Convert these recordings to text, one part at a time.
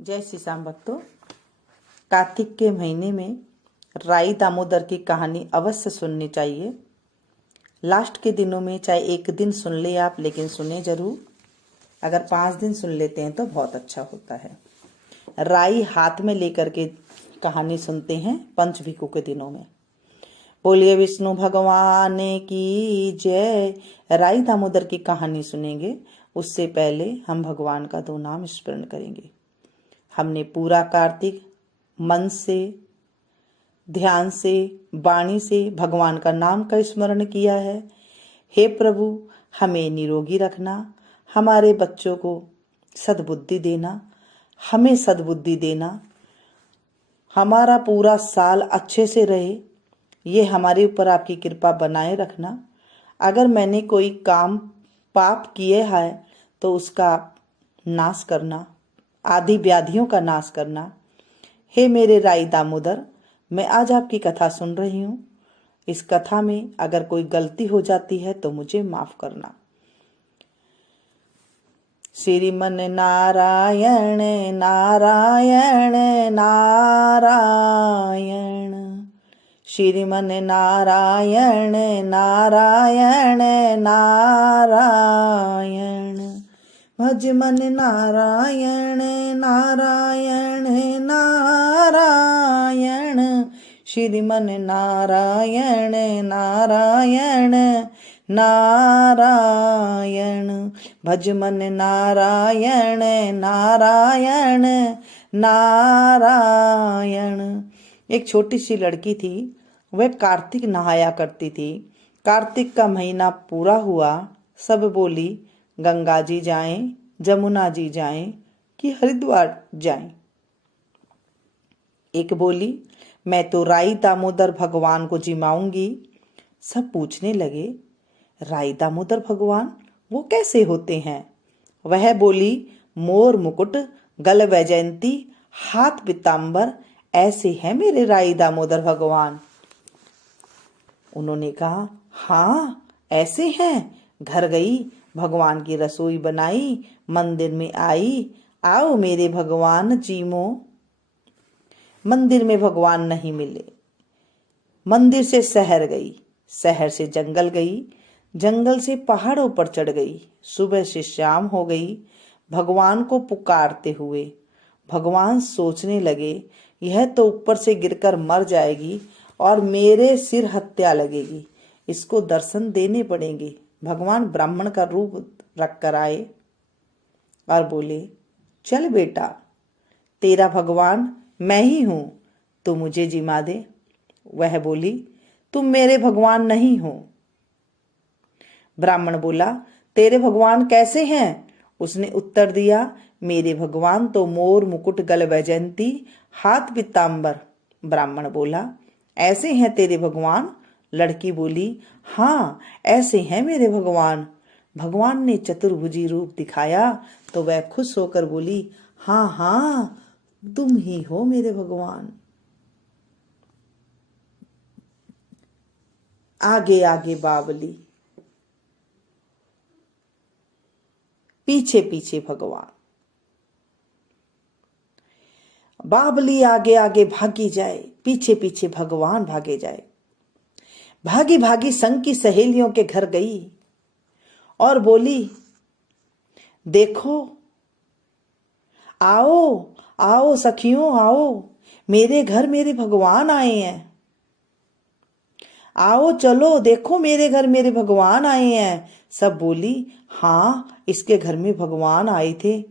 जय श्री श्याम भक्तों। कार्तिक के महीने में राई दामोदर की कहानी अवश्य सुननी चाहिए। लास्ट के दिनों में चाहे एक दिन सुन ले आप, लेकिन सुने जरूर। अगर 5 दिन सुन लेते हैं तो बहुत अच्छा होता है। राई हाथ में लेकर के कहानी सुनते हैं पंचभिकु के दिनों में। बोलिए विष्णु भगवान की जय। राई दामोदर की कहानी सुनेंगे उससे पहले हम भगवान का 2 नाम स्मरण करेंगे। हमने पूरा कार्तिक मन से, ध्यान से, वाणी से भगवान का नाम का स्मरण किया है। हे प्रभु, हमें निरोगी रखना, हमारे बच्चों को सद्बुद्धि देना, हमें सद्बुद्धि देना, हमारा पूरा साल अच्छे से रहे, ये हमारे ऊपर आपकी कृपा बनाए रखना। अगर मैंने कोई काम पाप किए है तो उसका नाश करना, आदि व्याधियों का नाश करना। हे मेरे राई दामोदर, मैं आज आपकी कथा सुन रही हूँ। इस कथा में अगर कोई गलती हो जाती है तो मुझे माफ करना। श्रीमन नारायण नारायण नारायण, श्रीमन नारायण नारायण नारायण, भज मन नारायण नारायण नारायण, श्रीमन नारायण नारायण नारायण, भज मन नारायण नारायण नारायण। एक छोटी सी लड़की थी, वह कार्तिक नहाया करती थी। कार्तिक का महीना पूरा हुआ, सब बोली गंगा जी जाएं, जमुना जी जाएं कि हरिद्वार जाएं। एक बोली मैं तो राई दामोदर भगवान को जिमाऊंगी। सब पूछने लगे राई दामोदर भगवान वो कैसे होते हैं? वह बोली मोर मुकुट, गल वैजयंती, हाथ पीताम्बर, ऐसे हैं मेरे राई दामोदर भगवान। उन्होंने कहा हाँ ऐसे हैं। घर गई, भगवान की रसोई बनाई, मंदिर में आई, आओ मेरे भगवान जीमो। मंदिर में भगवान नहीं मिले। मंदिर से शहर गई, शहर से जंगल गई, जंगल से पहाड़ों पर चढ़ गई। सुबह से शाम हो गई भगवान को पुकारते हुए। भगवान सोचने लगे यह तो ऊपर से गिरकर मर जाएगी और मेरे सिर हत्या लगेगी, इसको दर्शन देने पड़ेंगे। भगवान ब्राह्मण का रूप रख कर आए और बोले चल बेटा, तेरा भगवान मैं ही हूं, तू मुझे जिमा दे। वह बोली तुम मेरे भगवान नहीं हो। ब्राह्मण बोला तेरे भगवान कैसे हैं? उसने उत्तर दिया मेरे भगवान तो मोर मुकुट, गल वैजयंती, हाथ पीताम्बर। ब्राह्मण बोला ऐसे हैं तेरे भगवान? लड़की बोली हाँ ऐसे हैं मेरे भगवान। भगवान ने चतुर्भुजी रूप दिखाया तो वह खुश होकर बोली हाँ हाँ तुम ही हो मेरे भगवान। आगे आगे बावली, पीछे पीछे भगवान। बावली आगे आगे भागी जाए, पीछे पीछे भगवान भागे जाए। भागी भागी संग की सहेलियों के घर गई और बोली देखो, आओ आओ सखियों आओ, मेरे घर मेरे भगवान आए हैं। आओ चलो देखो मेरे घर मेरे भगवान आए हैं। सब बोली हाँ इसके घर में भगवान आए थे।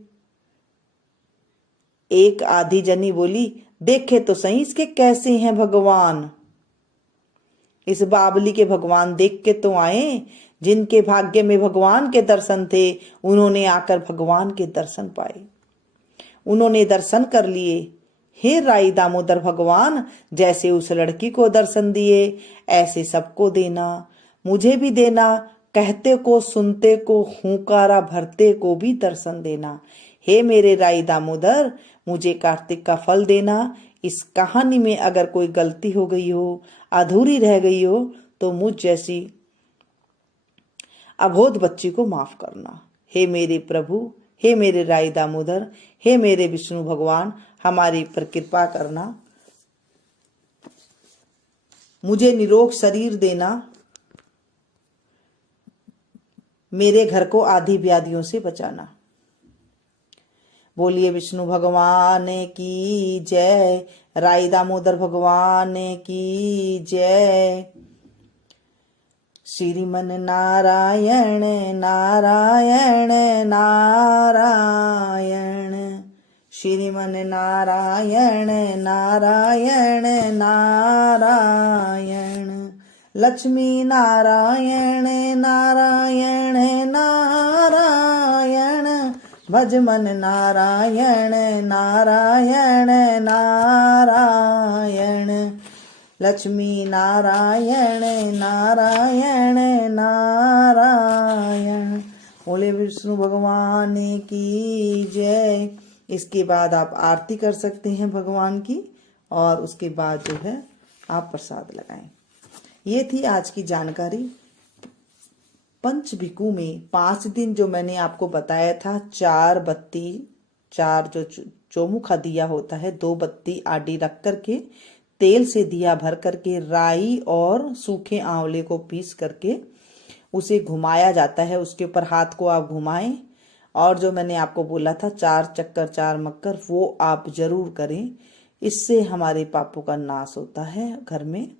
एक आधी जनी बोली देखे तो सही इसके कैसे हैं भगवान। इस बावली के भगवान देख के तो आए, जिनके भाग्य में भगवान के दर्शन थे उन्होंने आकर भगवान के दर्शन पाए, उन्होंने दर्शन कर लिए। हे राई दामोदर भगवान, जैसे उस लड़की को दर्शन दिए ऐसे सबको देना, मुझे भी देना। कहते को सुनते को, हुंकारा भरते को भी दर्शन देना। हे मेरे राई दामोदर, मुझे कार्तिक का फल देना। इस कहानी में अगर कोई गलती हो गई हो, अधूरी रह गई हो तो मुझ जैसी अबोध बच्ची को माफ करना। हे मेरे प्रभु, हे मेरे राई दामोदर, हे मेरे विष्णु भगवान, हमारी पर कृपा करना, मुझे निरोग शरीर देना, मेरे घर को आदि व्याधियों से बचाना। बोलिए विष्णु भगवान की जय, राई दामोदर भगवान की जय। श्रीमन नारायण नारायण नारायण, श्रीमन नारायण नारायण नारायण, लक्ष्मी नारायण नारायण नारायण, भज मन नारायण नारायण नारायण, लक्ष्मी नारायण नारायण नारायण। बोले विष्णु भगवान की जय। इसके बाद आप आरती कर सकते हैं भगवान की, और उसके बाद जो है आप प्रसाद लगाएं। ये थी आज की जानकारी। पंचभिकु में 5 दिन जो मैंने आपको बताया था, 4 बत्ती, 4 जो चौमुखा दिया होता है, 2 बत्ती आडी रख करके तेल से दिया भर करके राई और सूखे आंवले को पीस करके उसे घुमाया जाता है। उसके ऊपर हाथ को आप घुमाएं, और जो मैंने आपको बोला था 4 चक्कर 4 मक्कर, वो आप जरूर करें। इससे हमारे पापों का नाश होता है, घर में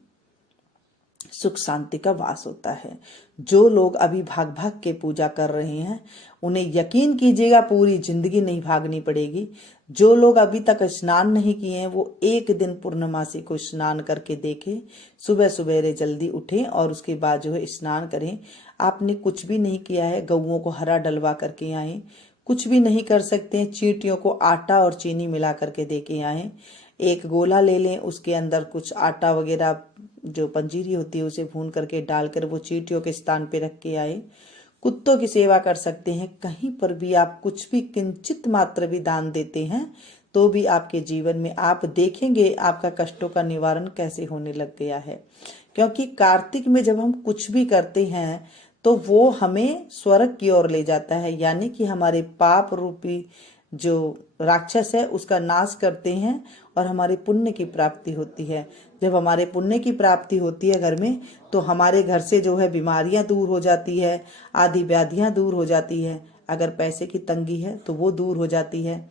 सुख शांति का वास होता है। जो लोग अभी भाग भाग के पूजा कर रहे हैं, उन्हें यकीन कीजिएगा पूरी जिंदगी नहीं भागनी पड़ेगी। जो लोग अभी तक स्नान नहीं किए हैं, वो एक दिन पूर्णमासी को स्नान करके देखें। सुबह सवेरे जल्दी उठें और उसके बाद जो है स्नान करें। आपने कुछ भी नहीं किया है, गऊओं को हरा डलवा करके आए। कुछ भी नहीं कर सकते, चींटियों को आटा और चीनी मिला करके दे के आए। एक गोला ले लें, उसके अंदर कुछ आटा वगैरह जो पंजीरी होती है उसे भून करके डालकर वो चींटियों के स्थान पे रख के आए। कुत्तों की सेवा कर सकते हैं। कहीं पर भी आप कुछ भी किंचित मात्र भी दान देते हैं तो भी आपके जीवन में आप देखेंगे आपका कष्टों का निवारण कैसे होने लग गया है। क्योंकि कार्तिक में जब हम कुछ भी करते हैं तो वो हमें स्वर्ग की ओर ले जाता है, यानी कि हमारे पाप रूपी जो राक्षस है उसका नाश करते हैं और हमारे पुण्य की प्राप्ति होती है। जब हमारे पुण्य की प्राप्ति होती है घर में, तो हमारे घर से जो है बीमारियां दूर हो जाती है, आदि व्याधियां दूर हो जाती है। अगर पैसे की तंगी है तो वो दूर हो जाती है।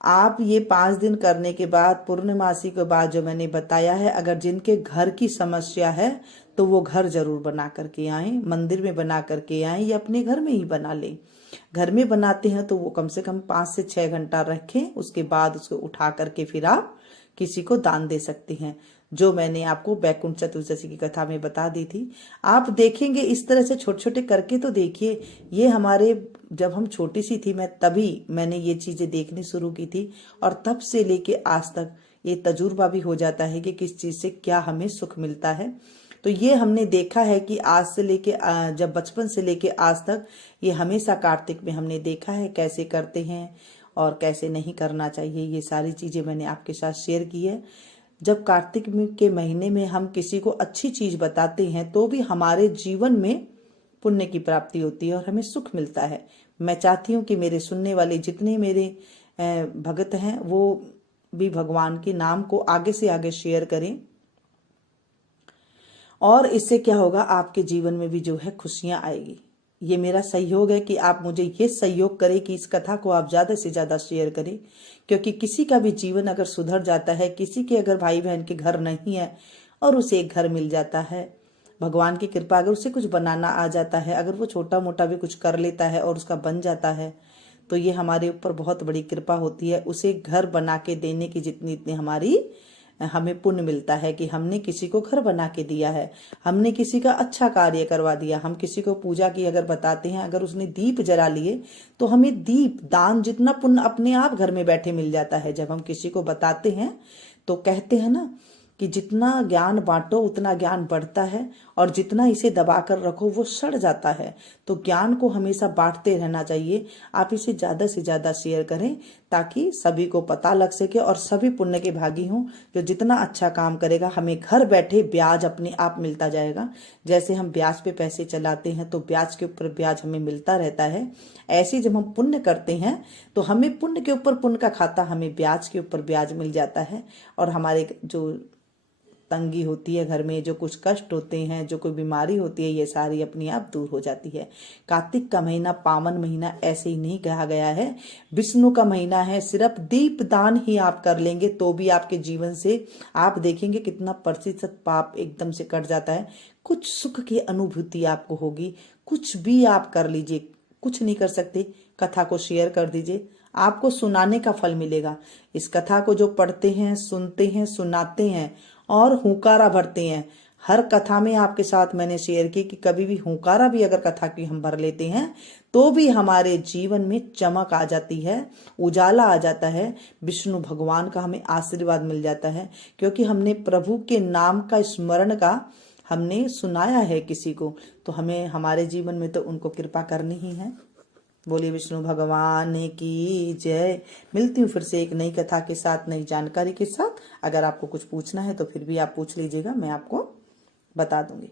आप ये 5 दिन करने के बाद, पूर्णमासी के बाद जो मैंने बताया है, अगर जिनके घर की समस्या है तो वो घर जरूर बना करके आए, मंदिर में बना करके आए या अपने घर में ही बना लें। घर में बनाते हैं तो वो कम से कम 5 से 6 घंटा रखें, उसके बाद उसको उठा करके फिर आप किसी को दान दे सकते हैं, जो मैंने आपको बैकुंठ चतुर्दशी की कथा में बता दी थी। आप देखेंगे इस तरह से छोटे छोटे करके तो देखिए। ये हमारे जब हम छोटी सी थी, मैं तभी मैंने ये चीजें देखनी शुरू की थी, और तब से लेके आज तक ये तजुर्बा भी हो जाता है कि किस चीज से क्या हमें सुख मिलता है। तो ये हमने देखा है कि आज से लेके जब बचपन से लेके आज तक, ये हमेशा कार्तिक में हमने देखा है कैसे करते हैं और कैसे नहीं करना चाहिए। ये सारी चीजें मैंने आपके साथ शेयर की है। जब कार्तिक के महीने में हम किसी को अच्छी चीज बताते हैं तो भी हमारे जीवन में पुण्य की प्राप्ति होती है और हमें सुख मिलता है। मैं चाहती हूँ कि मेरे सुनने वाले जितने मेरे भगत हैं वो भी भगवान के नाम को आगे से आगे शेयर करें, और इससे क्या होगा, आपके जीवन में भी जो है खुशियां आएगी। ये मेरा सहयोग है कि आप मुझे ये सहयोग करें कि इस कथा को आप ज्यादा से ज्यादा शेयर करें, क्योंकि किसी का भी जीवन अगर सुधर जाता है, किसी के अगर भाई बहन के घर नहीं है और उसे एक घर मिल जाता है, भगवान की कृपा, अगर उसे कुछ बनाना आ जाता है, अगर वो छोटा मोटा भी कुछ कर लेता है और उसका बन जाता है, तो ये हमारे ऊपर बहुत बड़ी कृपा होती है। उसे घर बना के देने की जितनी हमारी हमें पुण्य मिलता है कि हमने किसी को घर बना के दिया है, हमने किसी का अच्छा कार्य करवा दिया। हम किसी को पूजा की अगर बताते हैं, अगर उसने दीप जला लिए तो हमें दीप दान जितना पुण्य अपने आप घर में बैठे मिल जाता है। जब हम किसी को बताते हैं तो कहते हैं ना कि जितना ज्ञान बांटो उतना ज्ञान बढ़ता है, और जितना इसे दबा कर रखो वो सड़ जाता है। तो ज्ञान को हमेशा बांटते रहना चाहिए। आप इसे ज़्यादा से ज़्यादा शेयर करें ताकि सभी को पता लग सके और सभी पुण्य के भागी हों। जो जितना अच्छा काम करेगा हमें घर बैठे ब्याज अपने आप मिलता जाएगा। जैसे हम ब्याज पे पैसे चलाते हैं तो ब्याज के ऊपर ब्याज हमें मिलता रहता है, ऐसे जब हम पुण्य करते हैं तो हमें पुण्य के ऊपर पुण्य का खाता, हमें ब्याज के ऊपर ब्याज मिल जाता है। और हमारे जो तंगी होती है घर में, जो कुछ कष्ट होते हैं, जो कोई बीमारी होती है, ये सारी अपने आप दूर हो जाती है। कार्तिक का महीना पावन महीना ऐसे ही नहीं कहा गया है, विष्णु का महीना है। सिर्फ दीप दान ही आप कर लेंगे तो भी आपके जीवन से आप देखेंगे कितना प्रतिशत पाप एकदम से कट जाता है। कुछ सुख की अनुभूति आपको होगी। कुछ भी आप कर लीजिए, कुछ नहीं कर सकते, कथा को शेयर कर दीजिए, आपको सुनाने का फल मिलेगा। इस कथा को जो पढ़ते हैं, सुनते हैं, सुनाते हैं और हुंकारा भरते हैं, हर कथा में आपके साथ मैंने शेयर की कि कभी भी हुंकारा भी अगर कथा की हम भर लेते हैं तो भी हमारे जीवन में चमक आ जाती है, उजाला आ जाता है, विष्णु भगवान का हमें आशीर्वाद मिल जाता है। क्योंकि हमने प्रभु के नाम का स्मरण का हमने सुनाया है किसी को, तो हमें हमारे जीवन में तो उनको कृपा करनी ही है। बोलिए विष्णु भगवान की जय। मिलती हूँ फिर से एक नई कथा के साथ, नई जानकारी के साथ। अगर आपको कुछ पूछना है तो फिर भी आप पूछ लीजिएगा, मैं आपको बता दूंगी।